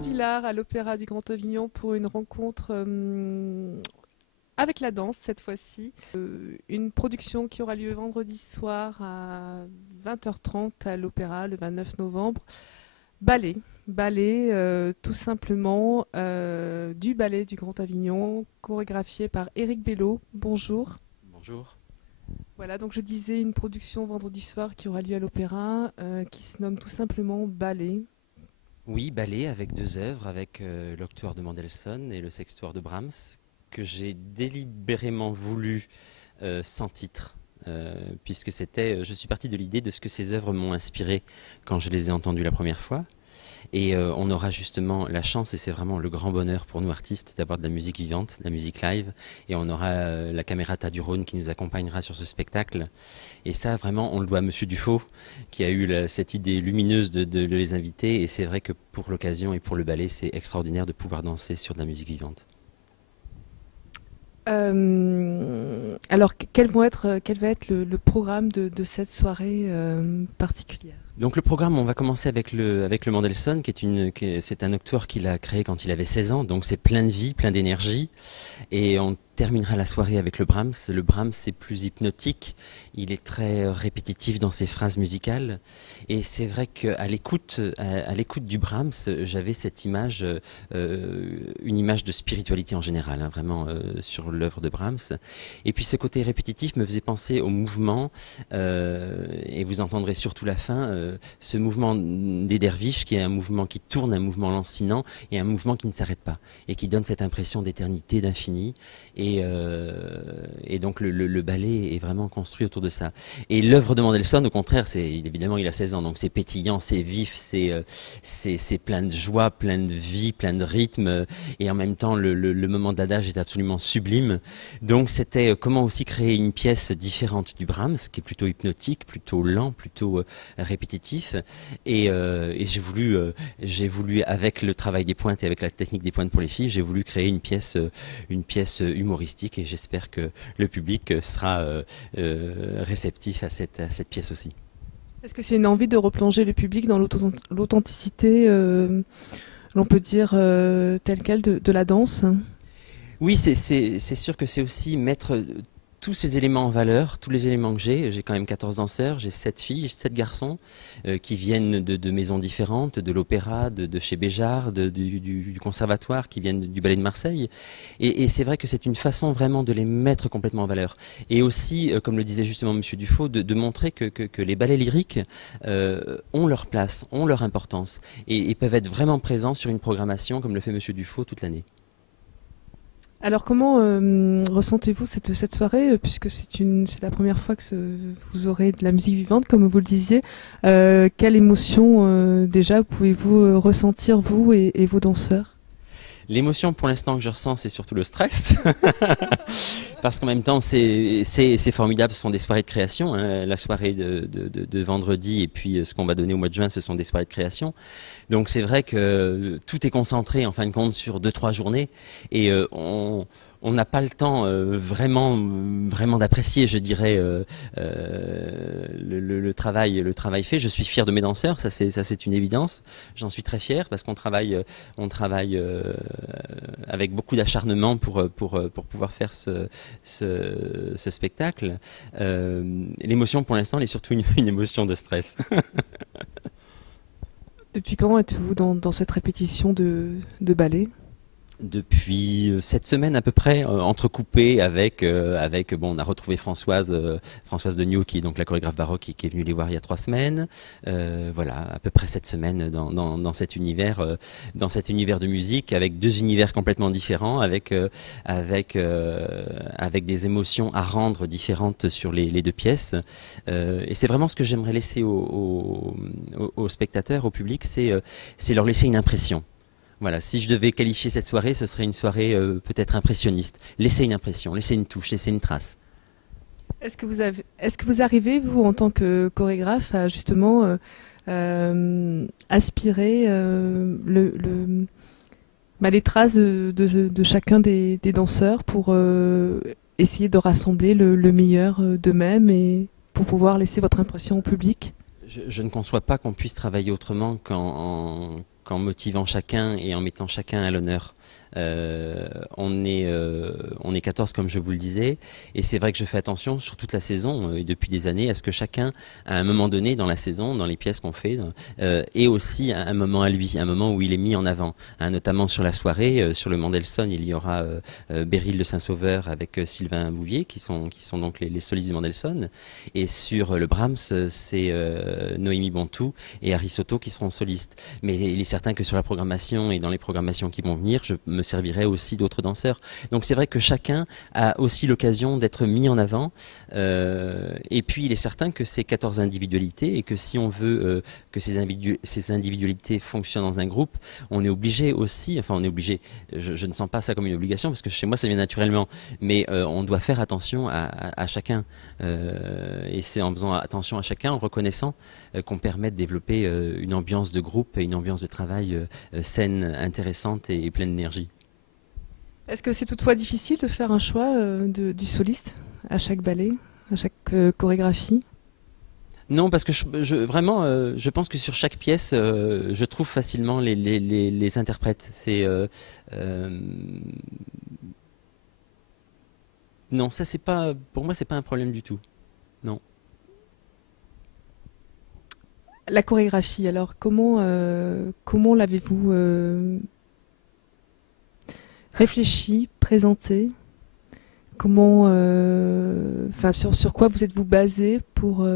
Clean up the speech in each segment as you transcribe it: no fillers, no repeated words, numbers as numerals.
Bonjour Villard à l'Opéra du Grand Avignon pour une rencontre avec la danse cette fois-ci. Une production qui aura lieu vendredi soir à 20h30 à l'Opéra le 29 novembre. Ballet, tout simplement du ballet du Grand Avignon, chorégraphié par Éric Bello. Bonjour. Bonjour. Voilà, donc je disais une production vendredi soir qui aura lieu à l'Opéra qui se nomme tout simplement Ballet. Oui, ballet avec deux œuvres, avec l'Octoire de Mendelssohn et le Sextoire de Brahms, que j'ai délibérément voulu sans titre, puisque je suis parti de l'idée de ce que ces œuvres m'ont inspiré quand je les ai entendues la première fois. Et on aura justement la chance, et c'est vraiment le grand bonheur pour nous artistes, d'avoir de la musique vivante, de la musique live. Et on aura la Camerata du Rhône qui nous accompagnera sur ce spectacle. Et ça, vraiment, on le doit à Monsieur Dufaux, qui a eu cette idée lumineuse de les inviter. Et c'est vrai que pour l'occasion et pour le ballet, c'est extraordinaire de pouvoir danser sur de la musique vivante. Alors, quel va être le programme de cette soirée particulière? Donc le programme, on va commencer avec le Mendelssohn, c'est un octoire qu'il a créé quand il avait 16 ans, donc c'est plein de vie, plein d'énergie. Et on terminera la soirée avec le Brahms. Le Brahms, c'est plus hypnotique, il est très répétitif dans ses phrases musicales. Et c'est vrai qu'à l'écoute du Brahms, j'avais cette image, une image de spiritualité en général, hein, vraiment sur l'œuvre de Brahms. Et puis ce côté répétitif me faisait penser au mouvement, et vous entendrez surtout la fin, ce mouvement des derviches, qui est un mouvement qui tourne, un mouvement lancinant, et un mouvement qui ne s'arrête pas, et qui donne cette impression d'éternité, d'infini. Et donc le ballet est vraiment construit autour de ça. Et l'œuvre de Mendelssohn, au contraire, évidemment il a 16 ans, donc c'est pétillant, c'est vif, c'est plein de joie, plein de vie, plein de rythme, et en même temps le moment de l'adage est absolument sublime. Donc c'était comment aussi créer une pièce différente du Brahms, qui est plutôt hypnotique, plutôt lent, plutôt répétitif. Et j'ai voulu, avec le travail des pointes et avec la technique des pointes pour les filles, j'ai voulu créer une pièce humoristique, et j'espère que le public sera réceptif à cette pièce aussi. Est-ce que c'est une envie de replonger le public dans l'authenticité, l'on peut dire telle quelle, de la danse? Oui, c'est sûr que c'est aussi mettre tous ces éléments en valeur, tous les éléments que j'ai quand même 14 danseurs, j'ai 7 filles, 7 garçons qui viennent de maisons différentes, de l'opéra, de chez Béjart, du conservatoire, qui viennent du ballet de Marseille. Et c'est vrai que c'est une façon vraiment de les mettre complètement en valeur. Et aussi, comme le disait justement Monsieur Dufaux, de montrer que les ballets lyriques ont leur place, ont leur importance, et peuvent être vraiment présents sur une programmation comme le fait Monsieur Dufaux toute l'année. Alors comment ressentez-vous cette soirée, puisque c'est la première fois que vous aurez de la musique vivante, comme vous le disiez. Quelle émotion déjà pouvez-vous ressentir, vous et vos danseurs? L'émotion pour l'instant que je ressens, c'est surtout le stress. Parce qu'en même temps, c'est formidable, ce sont des soirées de création, hein. La soirée de vendredi et puis ce qu'on va donner au mois de juin, ce sont des soirées de création. Donc c'est vrai que tout est concentré en fin de compte sur 2-3 journées, et on n'a pas le temps vraiment d'apprécier, je dirais, le travail fait. Je suis fier de mes danseurs, ça c'est une évidence. J'en suis très fier parce qu'on travaille avec beaucoup d'acharnement pour pouvoir faire ce spectacle. L'émotion pour l'instant elle est surtout une émotion de stress. Depuis quand êtes-vous dans cette répétition de ballet? Depuis cette semaine à peu près, entrecoupé avec bon, on a retrouvé Françoise Degnaud, qui est donc la chorégraphe baroque, qui est venue les voir il y a 3 semaines. Voilà, à peu près cette semaine dans cet univers de musique, avec 2 univers complètement différents, avec des émotions à rendre différentes sur les 2 pièces. Et c'est vraiment ce que j'aimerais laisser aux spectateurs, au public, c'est leur laisser une impression. Voilà, si je devais qualifier cette soirée, ce serait une soirée peut-être impressionniste. Laissez une impression, laissez une touche, laissez une trace. Est-ce que vous arrivez, vous, en tant que chorégraphe, à justement aspirer les traces de chacun des danseurs pour essayer de rassembler le meilleur d'eux-mêmes et pour pouvoir laisser votre impression au public? Je ne conçois pas qu'on puisse travailler autrement donc en motivant chacun et en mettant chacun à l'honneur. On est 14 comme je vous le disais, et c'est vrai que je fais attention sur toute la saison et depuis des années à ce que chacun, à un moment donné dans la saison, dans les pièces qu'on fait, ait aussi un moment à lui, un moment où il est mis en avant, hein, notamment sur la soirée, sur le Mendelssohn, il y aura Beryl de Saint-Sauveur avec Sylvain Bouvier qui sont donc les solistes du Mendelssohn, et sur le Brahms, c'est Noémie Bontou et Harry Soto qui seront solistes. Mais il est certain que sur la programmation et dans les programmations qui vont venir, je me servirai aussi d'autres danseurs. Donc c'est vrai que chacun a aussi l'occasion d'être mis en avant. Et puis il est certain que c'est 14 individualités et que si on veut que ces individualités fonctionnent dans un groupe, on est obligé aussi, enfin on est obligé, je ne sens pas ça comme une obligation parce que chez moi ça vient naturellement, mais on doit faire attention à chacun. Et c'est en faisant attention à chacun, en reconnaissant qu'on permet de développer une ambiance de groupe et une ambiance de travail saine, intéressante et pleine d'énergie. Est-ce que c'est toutefois difficile de faire un choix du soliste à chaque ballet, à chaque chorégraphie? Non, parce que vraiment, je pense que sur chaque pièce, je trouve facilement les interprètes. Non, ça c'est pas, pour moi, c'est pas un problème du tout. Non. La chorégraphie, alors comment l'avez-vous réfléchi, présenté? Comment, sur quoi vous êtes-vous basé pour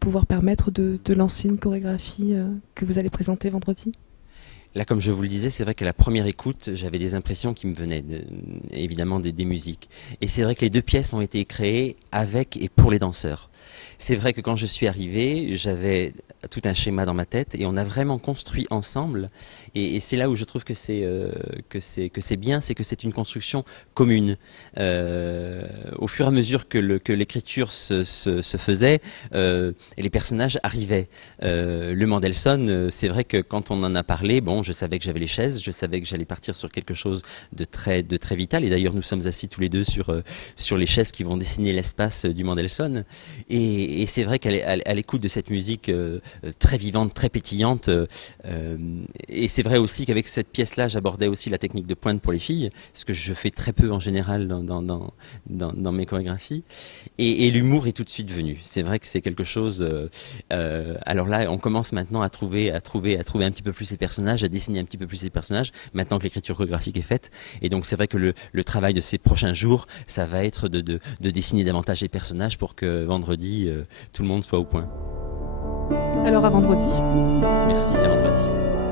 pouvoir permettre de lancer une chorégraphie que vous allez présenter vendredi? Là, comme je vous le disais, c'est vrai qu'à la première écoute, j'avais des impressions qui me venaient, évidemment des musiques. Et c'est vrai que les deux pièces ont été créées avec et pour les danseurs. C'est vrai que quand je suis arrivé, j'avais tout un schéma dans ma tête et on a vraiment construit ensemble. Et c'est là où je trouve que c'est bien, c'est que c'est une construction commune. Au fur et à mesure que l'écriture se faisait, les personnages arrivaient. Le Mendelssohn, c'est vrai que quand on en a parlé, bon, je savais que j'avais les chaises, je savais que j'allais partir sur quelque chose de très vital. Et d'ailleurs, nous sommes assis tous les deux sur les chaises qui vont dessiner l'espace du Mendelssohn. Et c'est vrai qu'à l'écoute de cette musique très vivante, très pétillante, et c'est vrai aussi qu'avec cette pièce-là, j'abordais aussi la technique de pointe pour les filles, ce que je fais très peu en général dans mes chorégraphies. Et l'humour est tout de suite venu. C'est vrai que c'est quelque chose. Alors là, on commence maintenant à trouver un petit peu plus ces personnages, à dessiner un petit peu plus ces personnages, maintenant que l'écriture chorégraphique est faite. Et donc c'est vrai que le travail de ces prochains jours, ça va être de dessiner davantage les personnages pour que vendredi, tout le monde soit au point. Alors à vendredi. Merci, à vendredi.